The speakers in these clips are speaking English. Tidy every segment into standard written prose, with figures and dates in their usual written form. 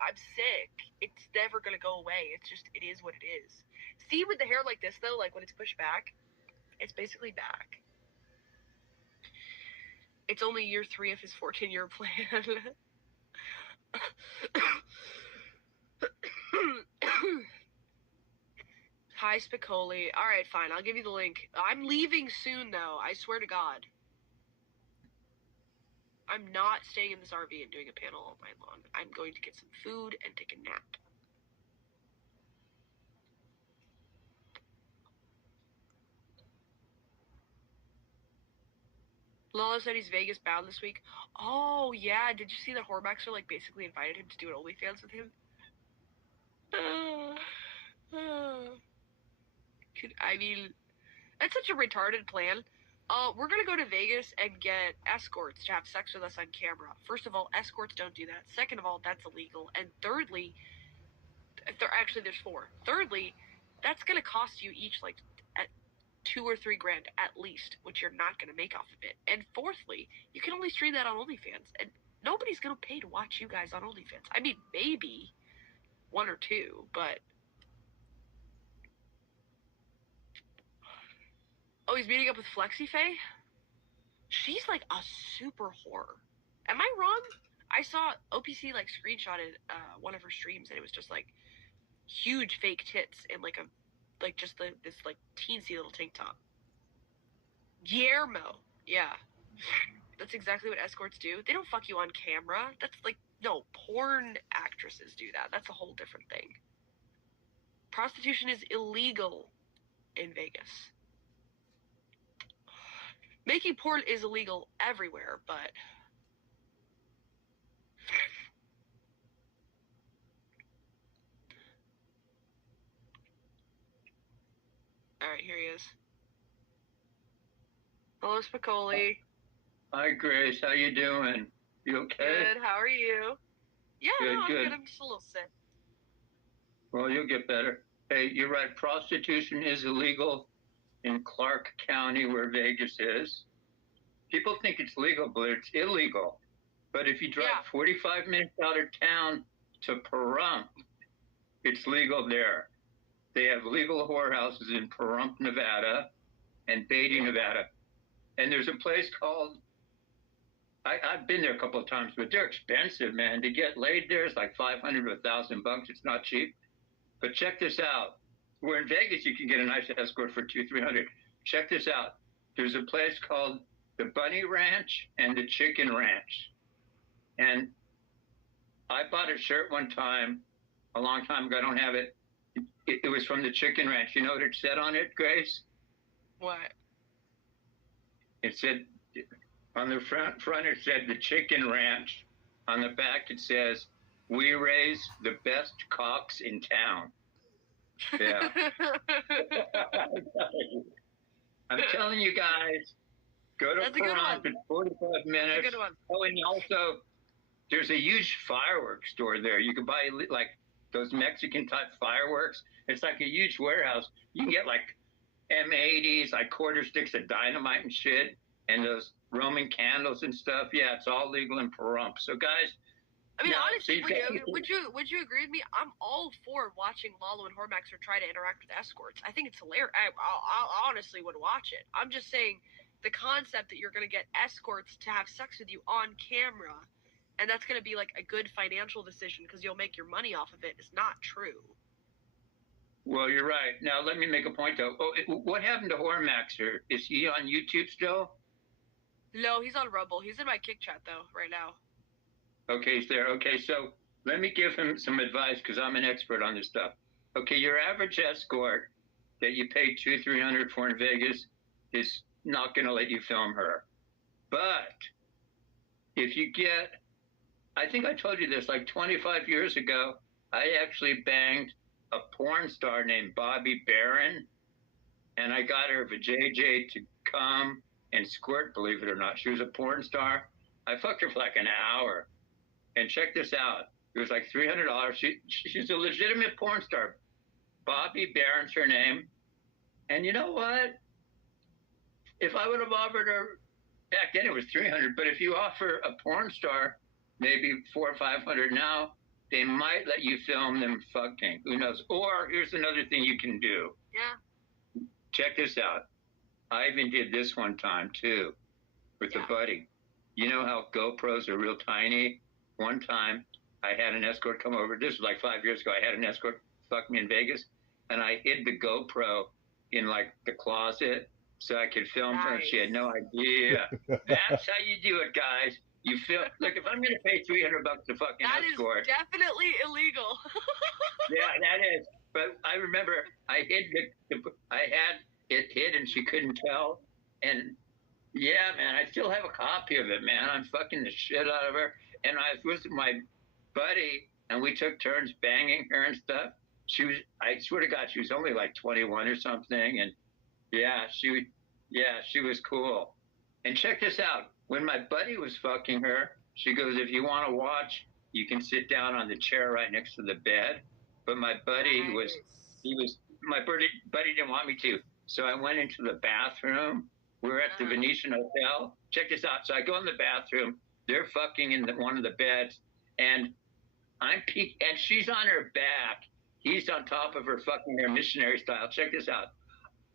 I'm sick. It's never gonna go away. It's just, it is what it is. See, with the hair like this though, like when it's pushed back, it's basically back. It's only year 3 of his 14-year plan. Hi, Spicoli. All right, fine. I'll give you the link. I'm leaving soon, though. I swear to God. I'm not staying in this RV and doing a panel all night long. I'm going to get some food and take a nap. Lola said he's Vegas bound this week. Oh, yeah. Did you see that Hormaxer, like, basically invited him to do an OnlyFans with him? I mean, that's such a retarded plan. We're gonna go to Vegas and get escorts to have sex with us on camera. First of all, escorts don't do that. Second of all, that's illegal. And thirdly, there's 4. Thirdly, that's gonna cost you each like at $2 or $3 grand at least, which you're not gonna make off of it. And fourthly, you can only stream that on OnlyFans, and nobody's gonna pay to watch you guys on OnlyFans. I mean, maybe 1 or 2, but. Oh, he's meeting up with FlexiFae? She's like a super whore. Am I wrong? I saw OPC like screenshotted one of her streams, and it was just like huge fake tits and like this like teensy little tank top. Guillermo. Yeah. That's exactly what escorts do. They don't fuck you on camera. That's like, no, porn actresses do that. That's a whole different thing. Prostitution is illegal in Vegas. Making porn is illegal everywhere, but. Alright, here he is. Hello, Spicoli. Hi, Grace. How you doing? You okay? Good. How are you? Yeah, good, I'm good. good. I'm just a little sick. Well, you'll get better. Hey, you're right. Prostitution is illegal in Clark County, where Vegas is. People think it's legal, but it's illegal. But if you drive 45 minutes out of town to Pahrump, it's legal there. They have legal whorehouses in Pahrump, Nevada, and Beatty, Nevada. And there's a place called, I've been there a couple of times, but they're expensive, man. To get laid there is like $500 to $1,000. It's not cheap. But check this out. Where in Vegas, you can get a nice escort for $200-300. Check this out. There's a place called the Bunny Ranch and the Chicken Ranch. And I bought a shirt one time, a long time ago. I don't have it. It was from the Chicken Ranch. You know what it said on it, Grace? What? It said, on the front it said the Chicken Ranch. On the back it says, we raise the best cocks in town. Yeah. I'm telling you guys, go to Pahrump in 45 minutes. That's a good one. Oh, and also, there's a huge fireworks store there. You can buy like those Mexican type fireworks. It's like a huge warehouse. You can get like M80s, like quarter sticks of dynamite and shit, and those Roman candles and stuff. Yeah, it's all legal in Pahrump. So guys, I mean, honestly, would you agree with me? I'm all for watching Lalo and Hormaxer try to interact with escorts. I think it's hilarious. I honestly would watch it. I'm just saying the concept that you're going to get escorts to have sex with you on camera, and that's going to be like a good financial decision because you'll make your money off of it, is not true. Well, you're right. Now, let me make a point, though. What happened to Hormaxer? Is he on YouTube still? No, he's on Rumble. He's in my Kick Chat, though, right now. Okay, he's there. Okay, so let me give him some advice because I'm an expert on this stuff. Okay, your average escort that you pay $200-300 for in Vegas is not going to let you film her. But if you get, I think I told you this, like 25 years ago, I actually banged a porn star named Bobby Barron, and I got her vajayjay to come and squirt, believe it or not. She was a porn star. I fucked her for like an hour. And check this out. It was like $300. She's a legitimate porn star. Bobby Barron's her name. And you know what? If I would have offered her, back then it was $300, but if you offer a porn star maybe $400 or $500 now, they might let you film them fucking. Who knows? Or here's another thing you can do. Yeah. Check this out. I even did this one time too, with a buddy. You know how GoPros are real tiny? One time I had an escort come over. This was like 5 years ago. I had an escort fuck me in Vegas, and I hid the GoPro in like the closet so I could film her. She had no idea. That's how you do it, guys. You film. Look, if I'm going to pay $300 to fucking escort, that is definitely illegal. yeah, that is. But I remember I had it hid, and she couldn't tell. And yeah, man, I still have a copy of it, man. I'm fucking the shit out of her. And I was with my buddy, and we took turns banging her and stuff. I swear to God, she was only like 21 or something. And yeah, she was cool. And check this out. When my buddy was fucking her, she goes, if you want to watch, you can sit down on the chair right next to the bed. But my buddy my buddy didn't want me to. So I went into the bathroom. We were at the Venetian Hotel. Check this out. So I go in the bathroom. They're fucking in one of the beds. And and she's on her back. He's on top of her fucking their missionary style. Check this out.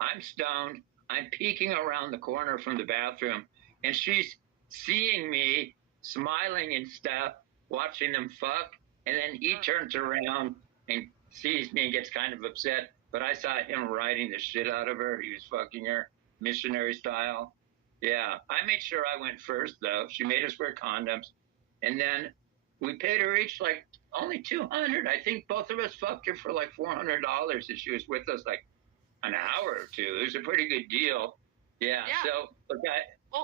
I'm stoned. I'm peeking around the corner from the bathroom. And she's seeing me smiling and stuff, watching them fuck. And then he turns around and sees me and gets kind of upset. But I saw him riding the shit out of her. He was fucking her missionary style. Yeah. I made sure I went first, though. She made us wear condoms. And then we paid her each like only $200. I think both of us fucked her for like $400. And she was with us like an hour or two. It was a pretty good deal. Yeah.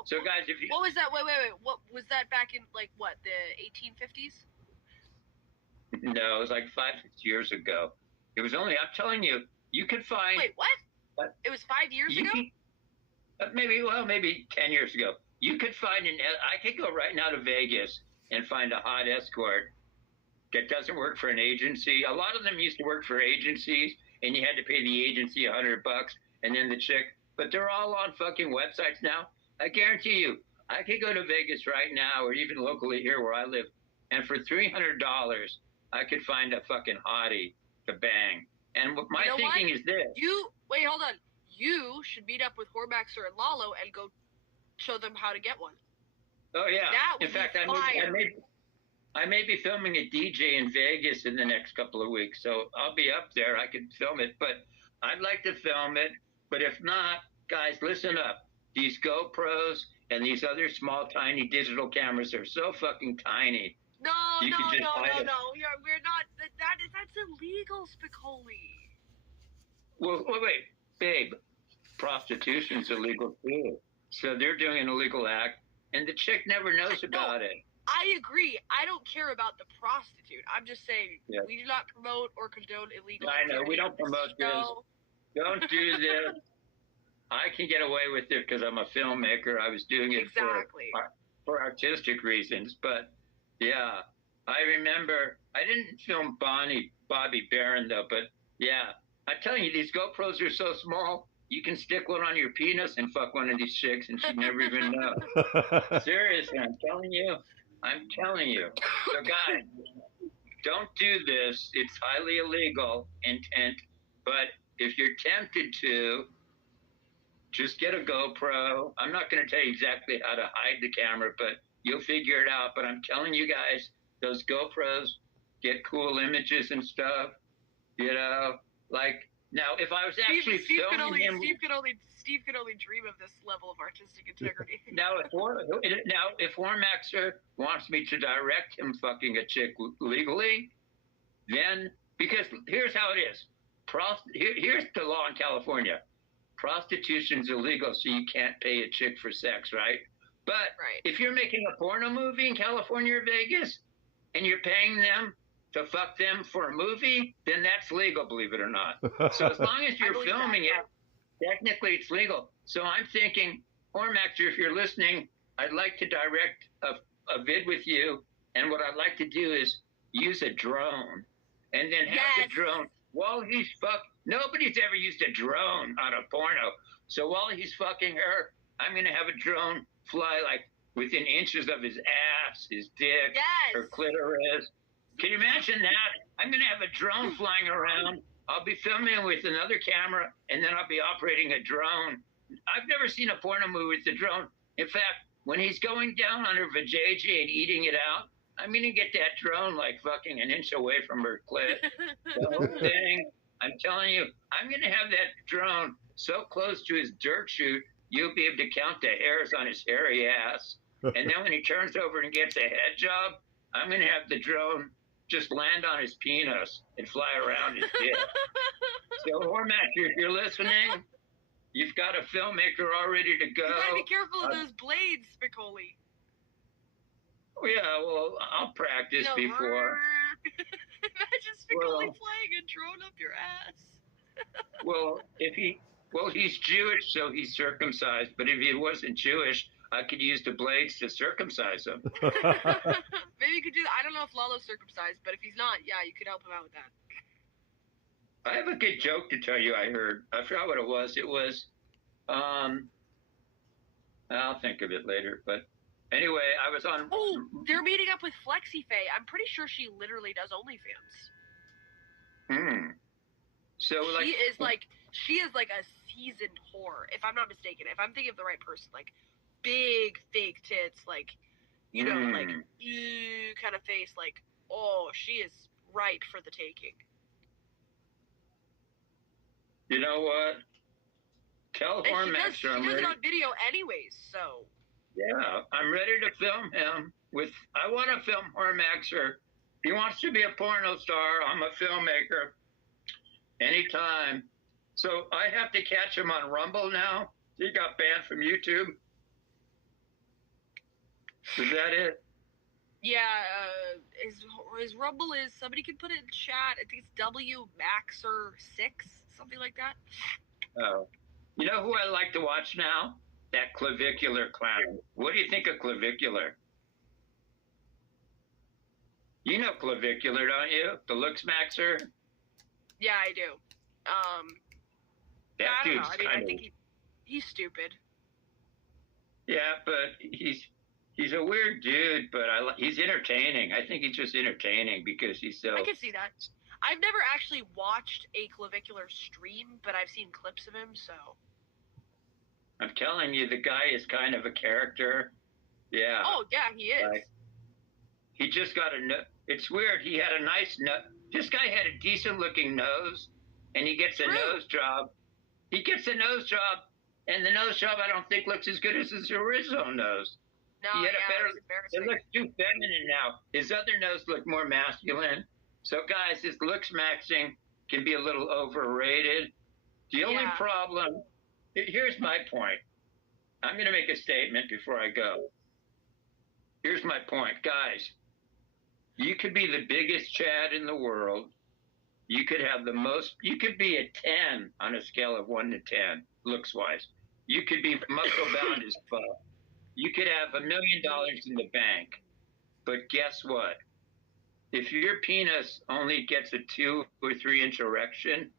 So, guys, if you... What was that? Wait. What was that back in, like, what, the 1850s? No, it was like 5 years ago. It was only, I'm telling you, you could find... Wait, what? It was 5 years ago? Maybe 10 years ago. You could find I could go right now to Vegas and find a hot escort that doesn't work for an agency. A lot of them used to work for agencies, and you had to pay the agency $100, and then the chick... But they're all on fucking websites now. I guarantee you, I could go to Vegas right now, or even locally here where I live, and for $300, I could find a fucking hottie to bang. And my thinking is this. Wait, hold on. You should meet up with Hormaxer and Lalo and go show them how to get one. Oh, yeah. That would be I may be filming a DJ in Vegas in the next couple of weeks, so I'll be up there. I could film it, but I'd like to film it. But if not, guys, listen up. These GoPros and these other small, tiny digital cameras are so fucking tiny. No. We're not. That's illegal, Spicoli. Well, wait, babe. Prostitution's illegal too. So they're doing an illegal act, and the chick never knows about it. I agree. I don't care about the prostitute. I'm just saying we do not promote or condone illegal. I know we don't promote this. Don't do this. I can get away with it because I'm a filmmaker. I was doing it for artistic reasons. But yeah, I remember I didn't film Bobby Barron though. But yeah, I'm telling you, these GoPros are so small. You can stick one on your penis and fuck one of these chicks, and she'd never even know. Seriously, I'm telling you. So guys, don't do this. It's highly illegal intent. But if you're tempted to, just get a GoPro. I'm not going to tell you exactly how to hide the camera, but you'll figure it out. But I'm telling you guys, those GoPros get cool images and stuff. You know, like now if I was actually filming him, Steve could only dream of this level of artistic integrity. Now if Hormaxer wants me to direct him fucking a chick legally, then because here's how it is. Here's the law in California. Prostitution's illegal, so you can't pay a chick for sex, right? But if you're making a porno movie in California or Vegas, and you're paying them to fuck them for a movie, then that's legal, believe it or not. So as long as you're filming it, technically it's legal. So I'm thinking, Hormaxer, if you're listening, I'd like to direct a vid with you, and what I'd like to do is use a drone, and then have the drone while he's Nobody's ever used a drone on a porno. So while he's fucking her, I'm going to have a drone fly like within inches of his ass, his dick, her clitoris. Can you imagine that? I'm going to have a drone flying around. I'll be filming with another camera, and then I'll be operating a drone. I've never seen a porno movie with a drone. In fact, when he's going down on her vajayjay and eating it out, I'm going to get that drone like fucking an inch away from her clit. The whole thing, I'm telling you, I'm going to have that drone so close to his dirt chute, you'll be able to count the hairs on his hairy ass. And then when he turns over and gets a head job, I'm going to have the drone just land on his penis and fly around his dick. So, Hormaster, if you're listening, you've got a filmmaker all ready to go. You gotta be careful of those blades, Spicoli. Oh, yeah, well, I'll practice before. Imagine Spicoli flying a drone up your ass. He's Jewish, so he's circumcised. But if he wasn't Jewish, I could use the blades to circumcise him. Maybe you could do that. I don't know if Lalo's circumcised, but if he's not, yeah, you could help him out with that. I have a good joke to tell you. I heard. I forgot what it was. It was, I'll think of it later. But anyway, I was on. Oh, they're meeting up with FlexiFaye. I'm pretty sure she literally does OnlyFans. So she is like a seasoned whore, if I'm not mistaken. If I'm thinking of the right person, like big fake tits, like you know, like kind of face, like she is ripe for the taking. You know what? Tell Hormaster she does it on video anyways, so. Yeah, I'm ready to film him I want to film Hormaster. He wants to be a porno star. I'm a filmmaker. Anytime. So I have to catch him on Rumble now. He got banned from YouTube. Is that it? Yeah, his Rumble is, somebody can put it in chat. I think it's WMaxer6, something like that. Oh. You know who I like to watch now? That clavicular clown. What do you think of clavicular? You know clavicular, don't you? The looks maxer? Yeah, I do. That I don't know. dude's I think he's stupid. Yeah, but he's a weird dude, but he's entertaining. I think he's just entertaining because he's so. I can see that. I've never actually watched a clavicular stream, but I've seen clips of him, so. I'm telling you, the guy is kind of a character. Yeah. Oh, yeah, he is. He just got it's weird. He had a nice nose. This guy had a decent looking nose, and he gets a nose job. He gets a nose job, and the nose job I don't think looks as good as his original nose. No, he had it looks too feminine now. His other nose looked more masculine. So, guys, his looks maxing can be a little overrated. The only problem, here's my point. I'm going to make a statement before I go. Here's my point. Guys, you could be the biggest Chad in the world. You could have you could be a 10 on a scale of 1 to 10, looks-wise. You could be muscle-bound as fuck. You could have $1 million in the bank. But guess what? If your penis only gets a 2 or 3 inch erection,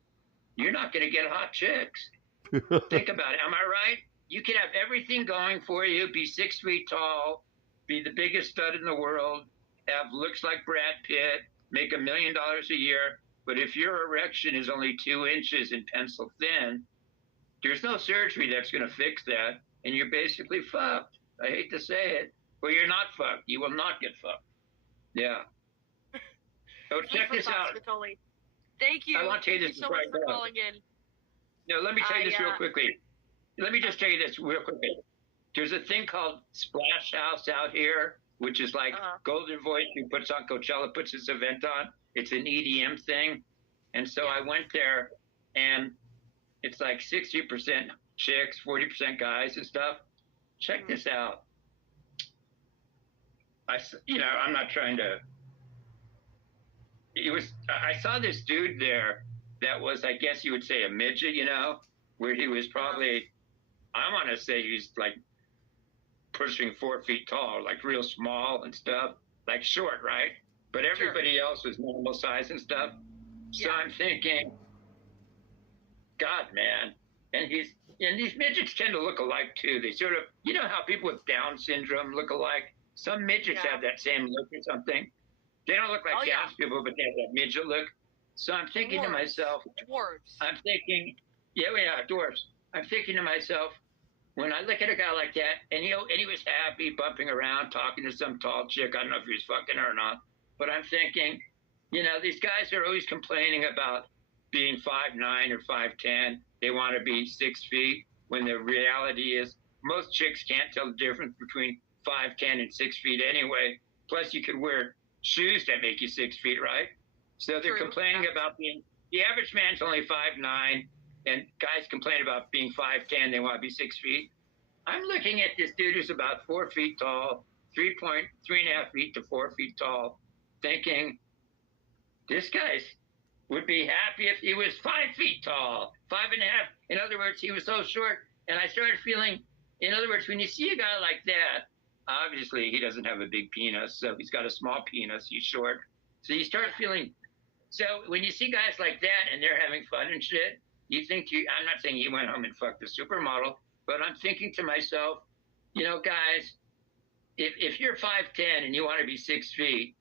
you're not going to get hot chicks. Think about it. Am I right? You could have everything going for you, be 6 feet tall, be the biggest stud in the world, have looks like Brad Pitt, make $1 million a year. But if your erection is only 2 inches and pencil thin, there's no surgery that's going to fix that. And you're basically fucked. I hate to say it. Well, you're not fucked. You will not get fucked. Yeah. So check this out. Thank you. I want to tell you this so much for calling in. No, let me tell you this real quickly. Let me just tell you this real quickly. There's a thing called Splash House out here, which is like Golden Voice, who puts on Coachella, puts this event on. It's an EDM thing. And so I went there, and it's like 60% chicks, 40% guys and stuff. Check this out. I'm not trying to. I saw this dude there that was, I guess you would say, a midget, where he was probably, I want to say he's like pushing 4 feet tall, like real small and stuff, like short, right? But everybody else was normal size and stuff. So I'm thinking, God, man. And these midgets tend to look alike too. They sort of, how people with Down syndrome look alike? Some midgets have that same look or something. They don't look like townspeople, but they have that midget look. So I'm thinking to myself, dwarves. I'm thinking, dwarves. I'm thinking to myself, when I look at a guy like that, and he was happy, bumping around, talking to some tall chick. I don't know if he was fucking her or not, but I'm thinking, these guys are always complaining about being 5'9" or 5'10". They want to be 6 feet, when the reality is most chicks can't tell the difference between 5'10" and 6 feet anyway. Plus, you could wear shoes that make you 6 feet, right? So they're complaining about the average man's only 5'9", and guys complain about being 5'10". They want to be 6 feet. I'm looking at this dude who's about 4 feet tall, 3.5 feet to 4 feet tall, thinking this guy would be happy if he was 5 feet tall, 5.5. In other words, he was so short. And I started feeling, in other words, when you see a guy like that, obviously he doesn't have a big penis, so he's got a small penis, he's short. So you start feeling, so when you see guys like that and they're having fun and shit, you think I'm not saying he went home and fucked the supermodel, but I'm thinking to myself, guys, if you're 5'10" and you want to be 6 feet,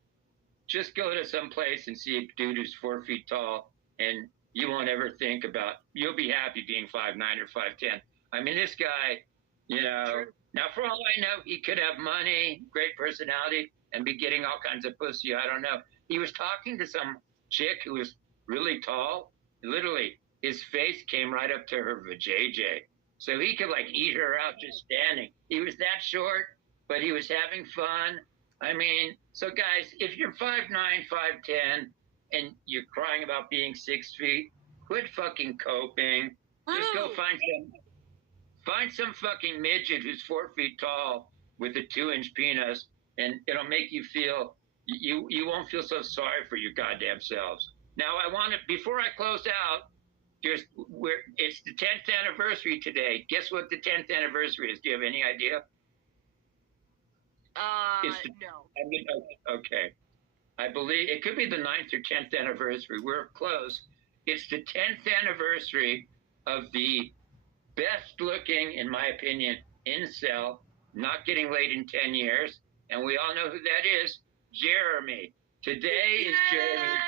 just go to some place and see a dude who's 4 feet tall, and you won't ever think about, you'll be happy being 5'9" or 5'10". I mean, this guy, now for all I know, he could have money, great personality, and be getting all kinds of pussy. I don't know. He was talking to some chick who was really tall. Literally, his face came right up to her vajayjay. So he could eat her out just standing. He was that short, but he was having fun. I mean, so guys, if you're 5'9", 5'10", and you're crying about being 6 feet, quit fucking coping. Just go find some fucking midget who's 4 feet tall with a 2-inch penis, and it'll make you feel, you won't feel so sorry for your goddamn selves. Now, before I close out, it's the 10th anniversary today. Guess what the 10th anniversary is? Do you have any idea? No. Okay. I believe it could be the 9th or 10th anniversary. We're close. It's the 10th anniversary of the best looking, in my opinion, incel, not getting laid in 10 years. And we all know who that is, Jeremy. Today is Jeremy.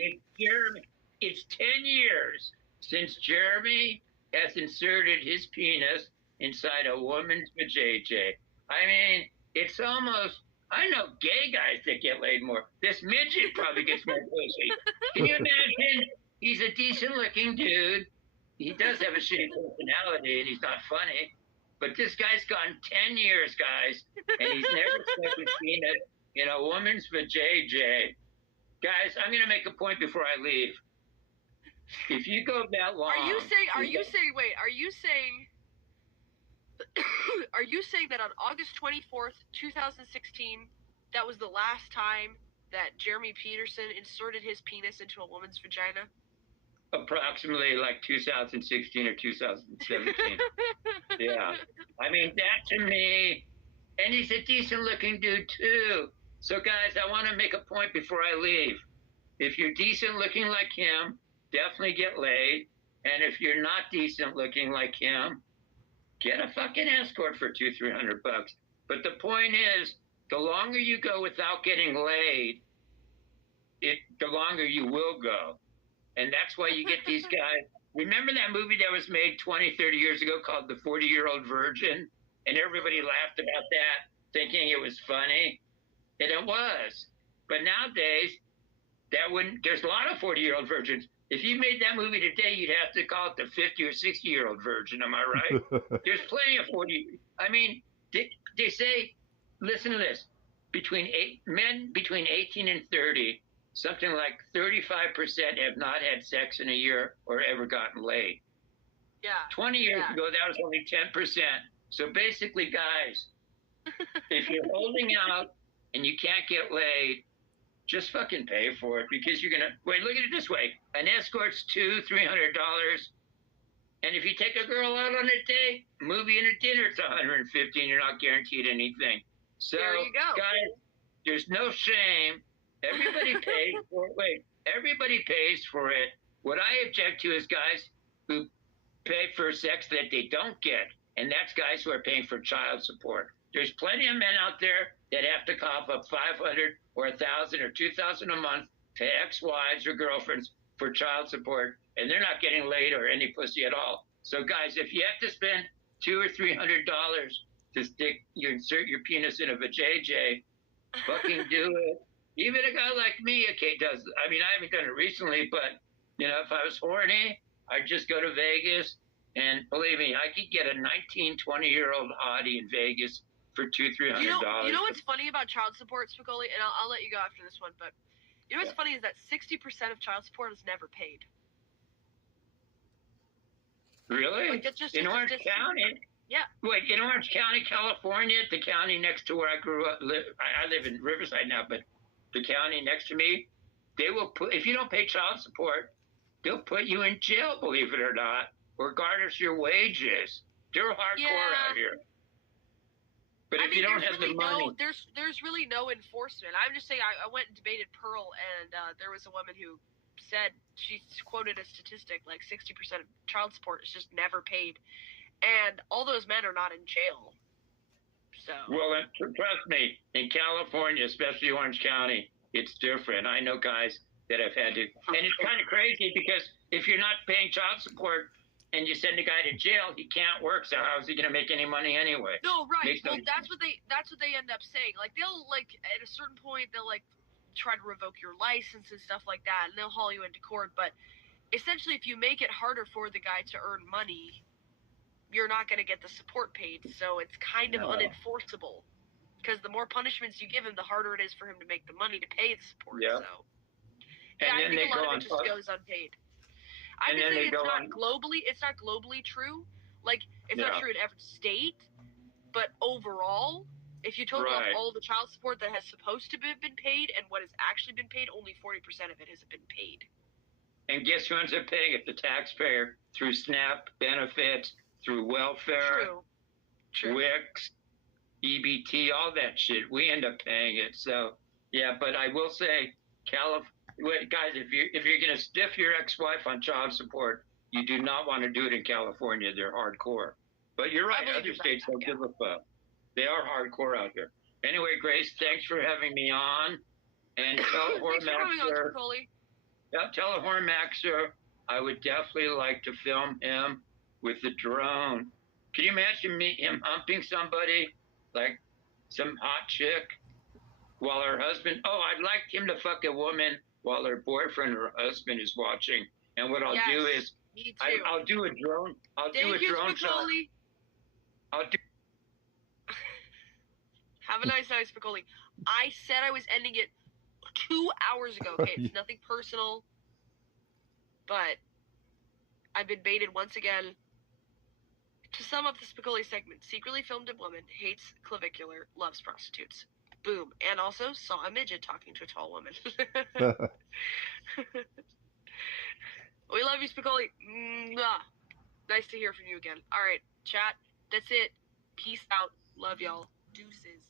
It's Jeremy. It's 10 years since Jeremy has inserted his penis inside a woman's vajayjay. I mean, it's almost, I know gay guys that get laid more. This midget probably gets more pussy. Can you imagine? He's a decent looking dude. He does have a shitty personality and he's not funny. But this guy's gone 10 years, guys, and he's never stuck his penis in a woman's vajayjay. Guys, I'm going to make a point before I leave. If you go that long... Are you saying that on August 24th, 2016, that was the last time that Jeremy Peterson inserted his penis into a woman's vagina? Approximately 2016 or 2017. Yeah. I mean, that to me, and he's a decent looking dude too. So guys, I want to make a point before I leave. If you're decent looking like him, definitely get laid. And if you're not decent looking like him, get a fucking escort for $200-300. But the point is, the longer you go without getting laid, the longer you will go. And that's why you get these guys. Remember that movie that was made 20, 30 years ago called The 40-Year-Old Virgin? And everybody laughed about that, thinking it was funny. And it was. But nowadays, there's a lot of 40-year-old virgins. If you made that movie today, you'd have to call it the 50 or 60-year-old virgin. Am I right? There's plenty of 40. I mean, they say, listen to this, men between 18 and 30, something like 35% have not had sex in a year or ever gotten laid. Yeah. 20 years ago, that was only 10%. So basically, guys, if you're holding out and you can't get laid, just fucking pay for it, because you're going to, wait, look at it this way. An escort's $200-300. And if you take a girl out on a date, movie and a dinner, it's $150 and you're not guaranteed anything. So, there you go. Guys, there's no shame. Everybody pays for it. Wait, everybody pays for it. What I object to is guys who pay for sex that they don't get. And that's guys who are paying for child support. There's plenty of men out there that have to cough up $500 or $1,000 or $2,000 a month to ex-wives or girlfriends for child support, and they're not getting laid or any pussy at all. So guys, if you have to spend $200 or $300 to insert your penis in a vajayjay, fucking do it. Even a guy like me, okay, does. I mean, I haven't done it recently, but you know, if I was horny, I'd just go to Vegas, and believe me, I could get a 19, 20-year-old hottie in Vegas for $200, $300. You know what's funny about child support, Spicoli, and I'll let you go after this one, but you know what's funny is that 60% of child support is never paid. Really? Like, that's just in Orange County? Yeah. Wait, in Orange County, California, the county next to where I grew up, I live in Riverside now, but the county next to me, they will put, if you don't pay child support, they'll put you in jail, believe it or not, or garnish your wages. They're hardcore out here. But if you don't have the money, there's really no enforcement. I'm just saying, I went and debated Pearl, and there was a woman who said, she quoted a statistic, like 60% of child support is just never paid, and all those men are not in jail. So. Well, trust me, in California, especially Orange County, it's different. I know guys that have had to, and it's kind of crazy because if you're not paying child support and you send a guy to jail, he can't work. So how's he going to make any money anyway? No, right. Well, that's what they end up saying. Like, they'll, like, at a certain point, they'll, like, try to revoke your license and stuff like that, and they'll haul you into court. But essentially, if you make it harder for the guy to earn money, you're not going to get the support paid. So it's kind of unenforceable, because the more punishments you give him, the harder it is for him to make the money to pay the support. Yeah. So, and I then think a lot of it just goes unpaid. I would say it's not globally true. Like, it's not true in every state, but overall, if you total up all the child support that has supposed to have been paid and what has actually been paid, only 40% of it has been paid. And guess who ends up paying it? The taxpayer, through SNAP benefits, through welfare, WICs, EBT, all that shit. We end up paying it. So, yeah, but I will say, guys, if you're going to stiff your ex-wife on child support, you do not want to do it in California. They're hardcore. But you're right. Other states don't give a fuck. They are hardcore out here. Anyway, Grace, thanks for having me on. And tell Hormaxer I would definitely like to film him with the drone. Can you imagine him humping somebody, like some hot chick, while her husband, I'd like him to fuck a woman while her boyfriend or husband is watching. And what I'll do is, I'll do a drone. Thank you, Spicoli. Have a nice night, Spicoli. I said I was ending it 2 hours ago. Okay, it's nothing personal, but I've been baited once again. To sum up the Spicoli segment, secretly filmed a woman, hates clavicular, loves prostitutes. Boom. And also saw a midget talking to a tall woman. We love you, Spicoli. Mwah. Nice to hear from you again. All right, chat. That's it. Peace out. Love y'all. Deuces.